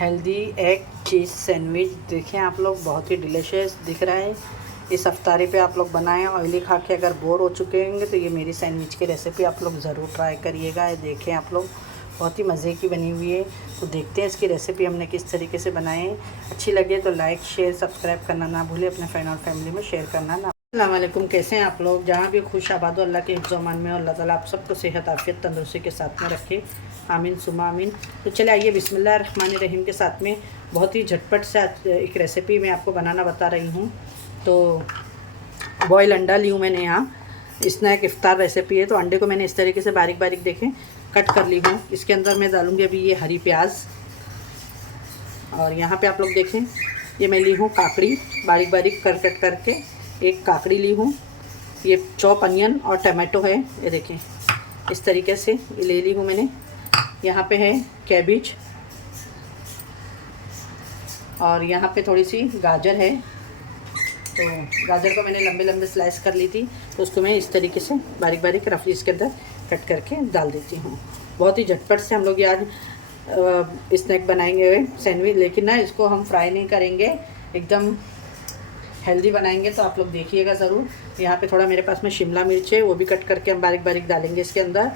Healthy egg चीज़ sandwich देखें आप लोग, बहुत ही डिलीशियस दिख रहा है। इस अफ्तारी पे आप लोग बनाएं। ऑयली खा के अगर बोर हो चुके होंगे तो ये मेरी सैंडविच की रेसिपी आप लोग ज़रूर ट्राई करिएगा। ये देखें आप लोग, बहुत ही मज़े की बनी हुई है। तो देखते हैं इसकी रेसिपी हमने किस तरीके से बनाई है। अच्छी लगे तो लाइक शेयर सब्सक्राइब करना ना भूलें, अपने फ्रेंड और फैमिली में शेयर करना ना। अस्सलाम वालेकुम, कैसे हैं आप लोग? जहाँ भी खुश आबाद हो अल्लाह के हिफ्ज़-ओ-अमान में, और अल्लाह ताला आप सबको सेहत आफियत तंदुरुस्ती के साथ में रखे, आमीन सुमा आमीन। तो चले आइए बिस्मिल्लाहिर्रहमानिर्रहीम के साथ में बहुत ही झटपट से एक रेसिपी मैं आपको बनाना बता रही हूँ। तो बॉयल अंडा ली हूँ मैंने यहाँ, स्नैक इफ्तार रेसिपी है। तो अंडे को मैंने इस तरीके से बारीक बारीक देखें कट कर ली हूँ। इसके अंदर मैं डालूँगी अभी ये हरी प्याज, और यहाँ पे आप लोग देखें ये मैं ली हूँ काकड़ी, बारीक बारीक कट करके एक काकड़ी ली हूँ। ये चॉप अनियन और टमाटो है, ये देखें इस तरीके से ये ले ली हूँ मैंने। यहाँ पे है कैबिज, और यहाँ पे थोड़ी सी गाजर है। तो गाजर को मैंने लंबे लंबे स्लाइस कर ली थी, तो उसको मैं इस तरीके से बारीक बारीक रफली इसके अंदर कट करके डाल देती हूँ। बहुत ही झटपट से हम लोग ये आज स्नैक बनाएंगे सैंडविच, लेकिन ना इसको हम फ्राई नहीं करेंगे, एकदम हेल्दी बनाएंगे। तो आप लोग देखिएगा ज़रूर। यहाँ पे थोड़ा मेरे पास में शिमला मिर्च है, वो भी कट करके हम बारीक बारीक डालेंगे इसके अंदर।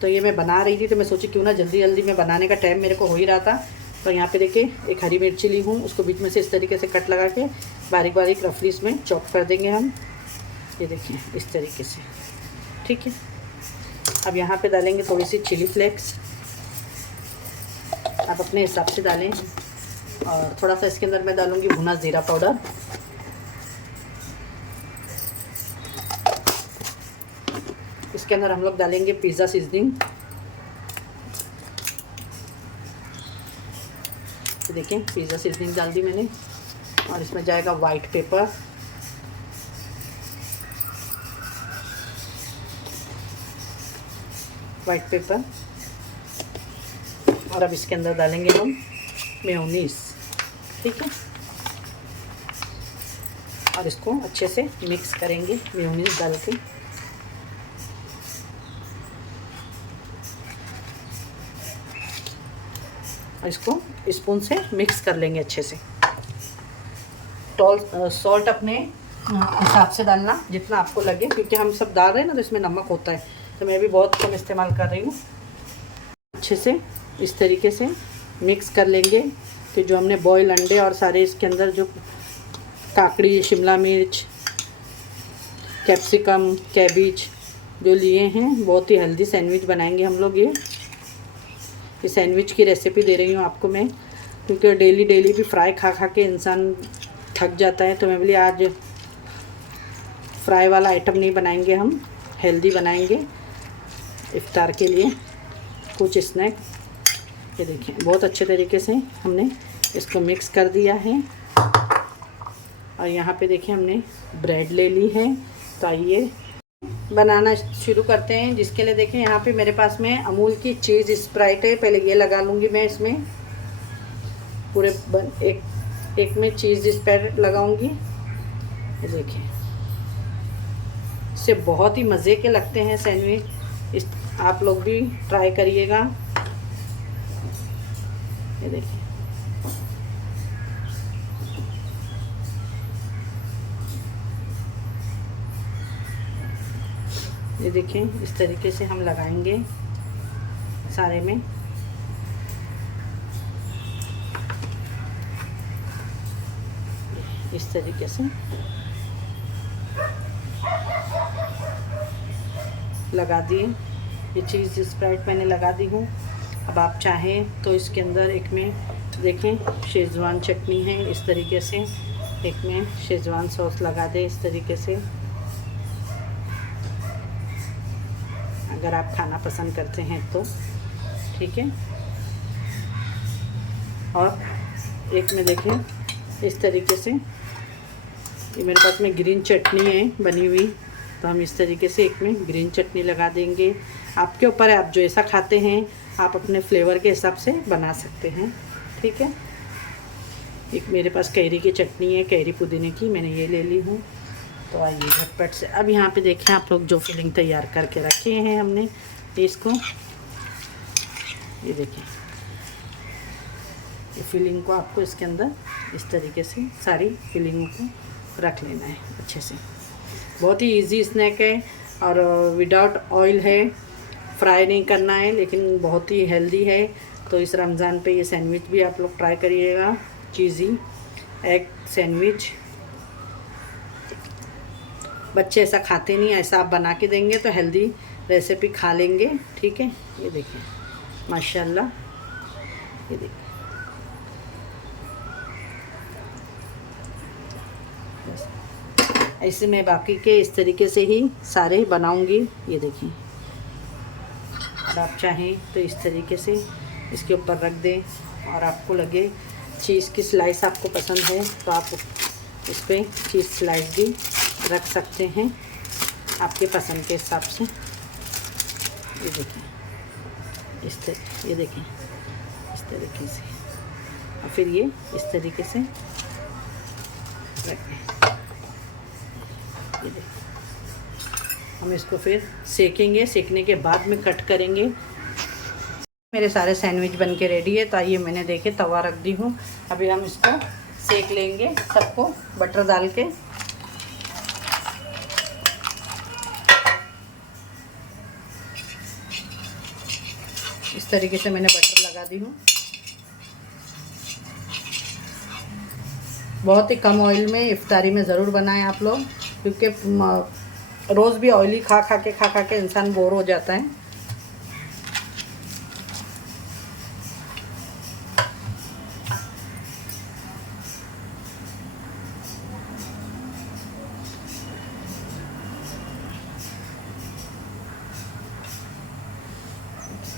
तो ये मैं बना रही थी तो मैं सोची क्यों ना जल्दी जल्दी में बनाने का टाइम मेरे को हो ही रहा था। तो यहाँ पे देखिए एक हरी मिर्ची ली हूँ, उसको बीच में से इस तरीके से कट लगा के बारीक बारीक रफली इसमें चॉप कर देंगे हम। ये देखिए इस तरीके से, ठीक है। अब यहाँ पे डालेंगे थोड़ी सी चिली फ्लेक्स, आप अपने हिसाब से डालें। और थोड़ा सा इसके अंदर मैं डालूँगी भुना ज़ीरा पाउडर, इसके अंदर हम लोग डालेंगे पिज़्ज़ा सीजनिंग। तो देखें पिज़्ज़ा सीजनिंग डाल दी मैंने, और इसमें जाएगा वाइट पेपर, और अब इसके अंदर डालेंगे हम मेयोनीज, ठीक है। और इसको अच्छे से मिक्स करेंगे मेयोनीज डाल के। और इसको स्पून से मिक्स कर लेंगे अच्छे से। सॉल्ट अपने हिसाब से डालना जितना आपको लगे, क्योंकि हम सब डाल रहे हैं ना तो इसमें नमक होता है, तो मैं भी बहुत कम इस्तेमाल कर रही हूँ। अच्छे से इस तरीके से मिक्स कर लेंगे। तो जो हमने बॉयल अंडे और सारे इसके अंदर जो काकड़ी, शिमला मिर्च, कैप्सिकम, कैबिज जो लिए हैं, बहुत ही हेल्दी सैंडविच बनाएंगे हम लोग। ये सैंडविच की रेसिपी दे रही हूँ आपको मैं, क्योंकि डेली डेली भी फ्राई खा खा के इंसान थक जाता है। तो मैं बोली आज फ्राई वाला आइटम नहीं बनाएंगे, हम हेल्दी बनाएंगे इफ्तार के लिए कुछ स्नैक। ये देखिए बहुत अच्छे तरीके से हमने इसको मिक्स कर दिया है। और यहाँ पे देखिए हमने ब्रेड ले ली है। तो आइए बनाना शुरू करते हैं, जिसके लिए देखें यहाँ पे मेरे पास में अमूल की चीज़ स्प्राइट है। पहले ये लगा लूँगी मैं इसमें पूरे एक में चीज़ स्प्राइट लगाऊंगी। ये देखिए इससे बहुत ही मज़े के लगते हैं सैंडविच, आप लोग भी ट्राई करिएगा। ये देखिए ये देखें इस तरीके से हम लगाएंगे सारे में। इस तरीके से लगा दिए। ये चीज़ स्प्राइट मैंने लगा दी हूँ। अब आप चाहें तो इसके अंदर एक में देखें शेज़वान चटनी है, इस तरीके से एक में शेज़वान सॉस लगा दें इस तरीके से, अगर आप खाना पसंद करते हैं तो, ठीक है। और एक में देखें इस तरीके से, ये मेरे पास में ग्रीन चटनी है बनी हुई, तो हम इस तरीके से एक में ग्रीन चटनी लगा देंगे। आपके ऊपर है, आप जो ऐसा खाते हैं आप अपने फ्लेवर के हिसाब से बना सकते हैं, ठीक है। एक मेरे पास कैरी की चटनी है, कैरी पुदीने की, मैंने ये ले ली हूँ। तो आइए झटपट से अब यहाँ पे देखें आप लोग जो फिलिंग तैयार करके रखे हैं हमने, इसको ये देखिए, ये फिलिंग को आपको इसके अंदर इस तरीके से सारी फिलिंग को रख लेना है अच्छे से। बहुत ही इजी स्नैक है और विदाउट ऑयल है, फ्राई नहीं करना है, लेकिन बहुत ही हेल्दी है। तो इस रमज़ान पे ये सैंडविच भी आप लोग ट्राई करिएगा, चीज़ी एग सैंडविच। बच्चे ऐसा खाते नहीं, ऐसा आप बना के देंगे तो हेल्दी रेसिपी खा लेंगे। ठीक है, ये देखिए माशाल्लाह, ये देखिए ऐसे मैं बाकी के इस तरीके से ही सारे बनाऊंगी। ये देखिए, और आप चाहें तो इस तरीके से इसके ऊपर रख दें, और आपको लगे चीज़ की स्लाइस आपको पसंद है तो आप इस पर चीज़ स्लाइस भी रख सकते हैं आपके पसंद के हिसाब से। ये देखिए ये देखिए इस तरीके से, और फिर ये इस तरीके से रखें। ये देखिए, हम इसको फिर सेकेंगे, सेकने के बाद में कट करेंगे। मेरे सारे सैंडविच बन के रेडी है, तो आइए मैंने देखे तवा रख दी हूँ। अभी हम इसको सेक लेंगे सबको बटर डाल के। इस तरीके से मैंने बटर लगा दी हूँ। बहुत ही कम ऑयल में इफ्तारी में ज़रूर बनाएं आप लोग, क्योंकि रोज़ भी ऑयली खा खा के इंसान बोर हो जाता है।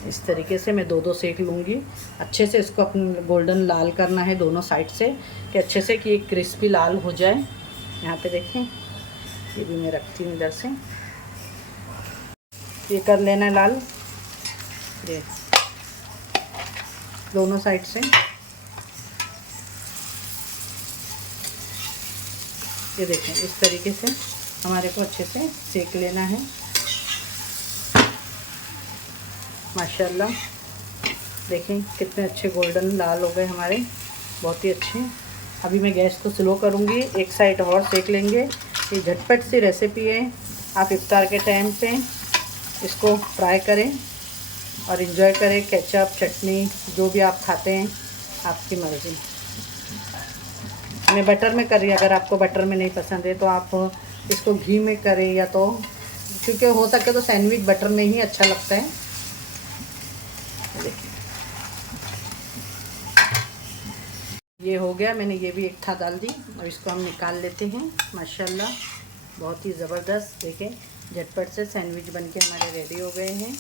इस तरीके से मैं दो सेक लूँगी अच्छे से। इसको अपने गोल्डन लाल करना है दोनों साइड से, कि अच्छे से कि क्रिस्पी लाल हो जाए। यहाँ पे देखें, ये भी मैं रखती हूँ इधर से, ये कर लेना है लाल, ये दोनों साइड से। ये देखें, इस तरीके से हमारे को अच्छे से सेक लेना है। माशाल्लाह देखें कितने अच्छे गोल्डन लाल हो गए हमारे, बहुत ही अच्छे। अभी मैं गैस को स्लो करूँगी, एक साइड और सेक लेंगे। ये झटपट सी रेसिपी है, आप इफ्तार के टाइम पे इसको फ्राई करें और इन्जॉय करें। केचप चटनी जो भी आप खाते हैं आपकी मर्ज़ी। मैं बटर में कर रही, अगर आपको बटर में नहीं पसंद है तो आप इसको घी में करें, या तो क्योंकि हो सके तो सैंडविच बटर में ही अच्छा लगता है। देखिए ये हो गया, मैंने ये भी एक था डाल दी, और इसको हम निकाल लेते हैं। माशाल्लाह बहुत ही ज़बरदस्त, देखें झटपट से सैंडविच बनके हमारे रेडी हो गए हैं।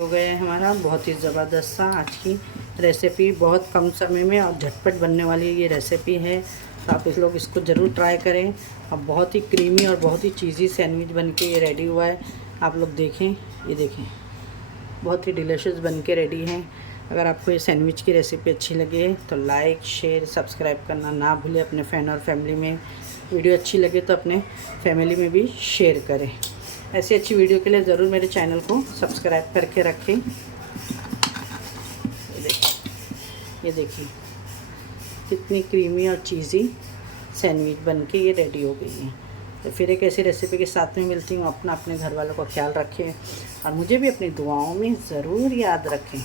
हो गए हैं हमारा बहुत ही ज़बरदस्त सा आज की रेसिपी। बहुत कम समय में और झटपट बनने वाली ये रेसिपी है, तो आप इस लोग इसको ज़रूर ट्राई करें। अब बहुत ही क्रीमी और बहुत ही चीज़ी सैंडविच बनके ये रेडी हुआ है। आप लोग देखें, ये देखें बहुत ही डिलीशियस बन के रेडी हैं। अगर आपको ये सैंडविच की रेसिपी अच्छी लगे तो लाइक शेयर सब्सक्राइब करना ना भूलें अपने फ्रेंड और फैमिली में। वीडियो अच्छी लगे तो अपने फैमिली में भी शेयर करें। ऐसी अच्छी वीडियो के लिए ज़रूर मेरे चैनल को सब्सक्राइब करके रखें। ये देखिए कितनी क्रीमी और चीज़ी सैंडविच बन के ये रेडी हो गई है। तो फिर एक ऐसी रेसिपी के साथ में मिलती हूँ। अपने घर वालों का ख्याल रखें और मुझे भी अपनी दुआओं में ज़रूर याद रखें।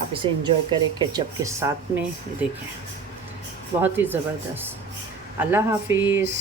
आप इसे एंजॉय करें केचप के साथ में। ये देखें बहुत ही ज़बरदस्त। अल्लाह हाफिज़।